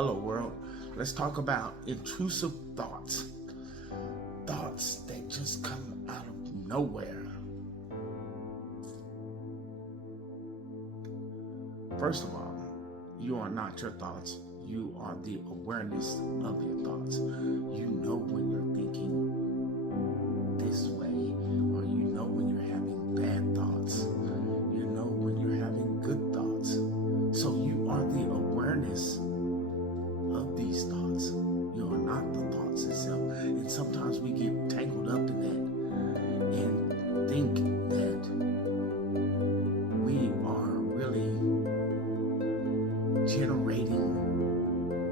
Hello world. Let's talk about intrusive thoughts. Thoughts that just come out of nowhere. First of all, you are not your thoughts. You are the awareness of your thoughts. You know when you're thinking this way, or you know when you're having bad thoughts. You know when you're having good thoughts. So you are the awareness of these thoughts. You are not the thoughts itself. And sometimes we get tangled up in that and think that we are really generating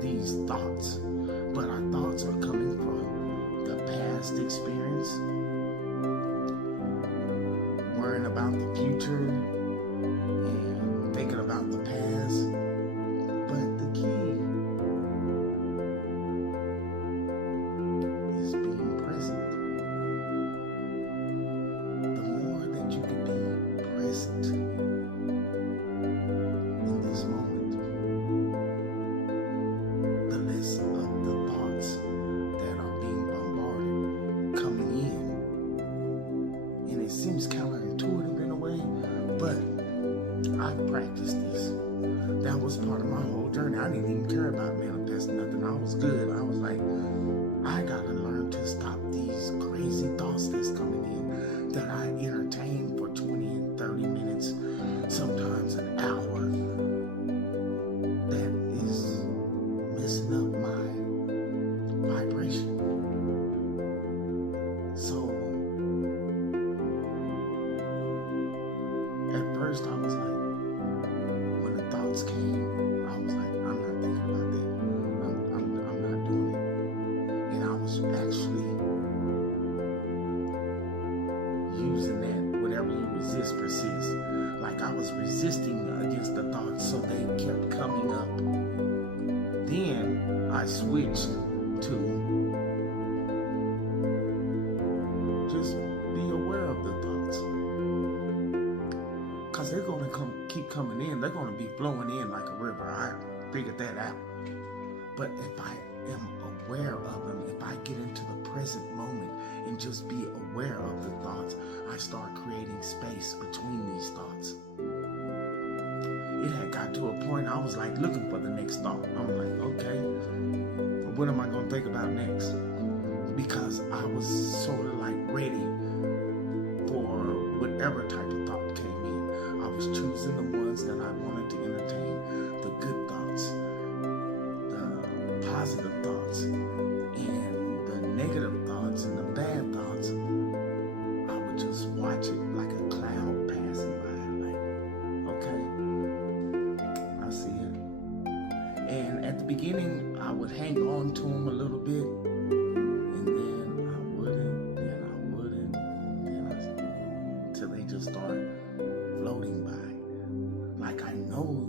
these thoughts. But our thoughts are coming from the past experience, worrying about the future and thinking about the past. But the key is being present. The more that you can be present in this moment, the less of the thoughts that are being bombarded coming in. And it seems counterintuitive in a way, but I've practiced this. That was part of my whole journey. I didn't even care about manifesting nothing. I was good. I was like, I gotta learn to stop these crazy thoughts that's coming in that I entertain for 20 and 30 minutes, sometimes an hour. That is messing up my vibration. So at first I was like, when the thoughts came, I was like, I'm not thinking about that. I'm not doing it. And I was actually using that, whatever you resist, persist. Like I was resisting against the thoughts, so they kept coming up. Then I switched to just be aware of the thoughts. Because they're going to keep coming in. They're going to be flowing in like a river. I figured that out. But if I am aware of them, if I get into the present moment and just be aware of the thoughts, I start creating space between these thoughts. It had got to a point I was like looking for the next thought. I'm like, okay, what am I going to think about next? Because I was sort of like ready for whatever type of thought came in. I was choosing the ones that I wanted to entertain, the good thoughts, the positive thoughts, and the negative thoughts and the bad thoughts. I would just watch it like a cloud passing by, like, okay, I see it. And at the beginning, I would hang on to them a little bit, and then I wouldn't, until they just start floating by. Like I know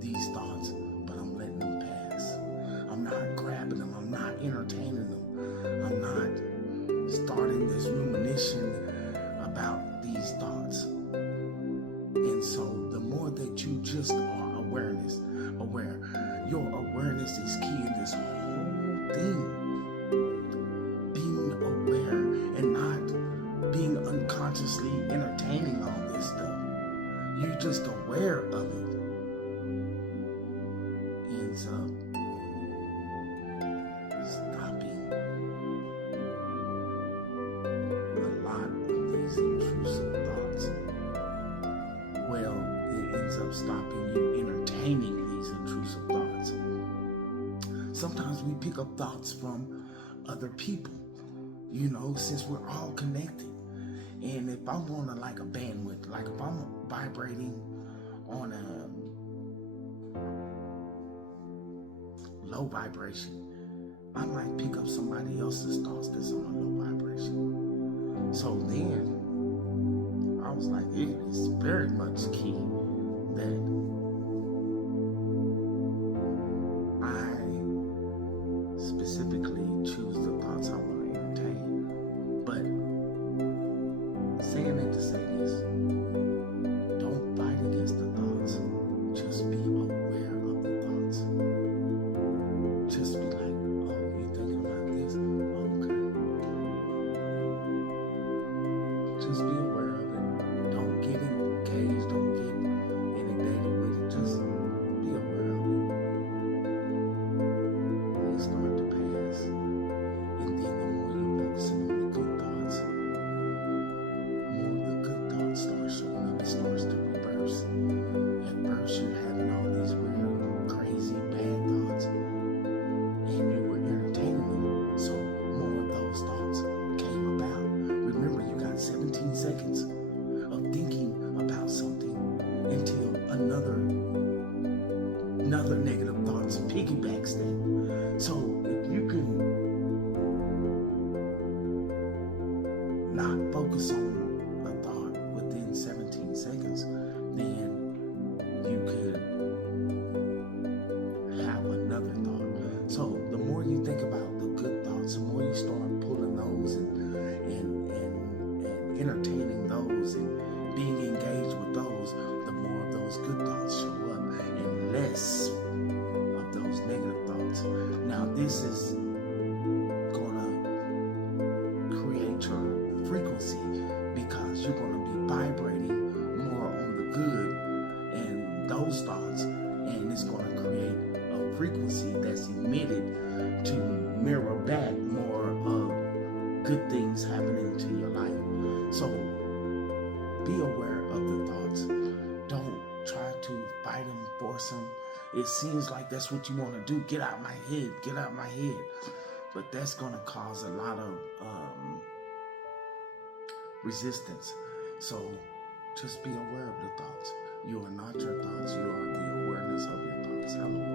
these thoughts, but I'm letting them pass. I'm not grabbing them. I'm not entertaining them. I'm not starting this rumination about these thoughts. And so the more that you just are aware, your awareness is key in this whole thing. Being aware and not being unconsciously entertaining all this stuff. You're just aware of it. Ends up stopping a lot of these intrusive thoughts. Well, it ends up stopping you entertaining these intrusive thoughts. Sometimes we pick up thoughts from other people, you know, since we're all connected. And if I'm on a bandwidth, like if I'm vibrating on a low vibration, I might pick up somebody else's thoughts that's on a low vibration. So then I was like, it is very much key that I specifically choose the thoughts I want to entertain. But saying it to say this, don't fight against the thoughts. Just be aware of the thoughts. backstab. So if you can not focus on a thought within 17 seconds, then you could have another thought. So the more you think about the good thoughts, the more you start pulling those and entertaining those and being engaged with those, the more of those good thoughts show up and less of those negative thoughts. Now this is gonna create your frequency because you're gonna be vibrating more on the good and those thoughts, and it's gonna create a frequency that's emitted to mirror back more of good things happening to your life. So be aware of the thoughts. Don't try to fight them, force them. It seems like that's what you want to do. Get out my head, get out my head. But that's going to cause a lot of resistance. So just be aware of the thoughts. You are not your thoughts. You are the awareness of your thoughts. Hello.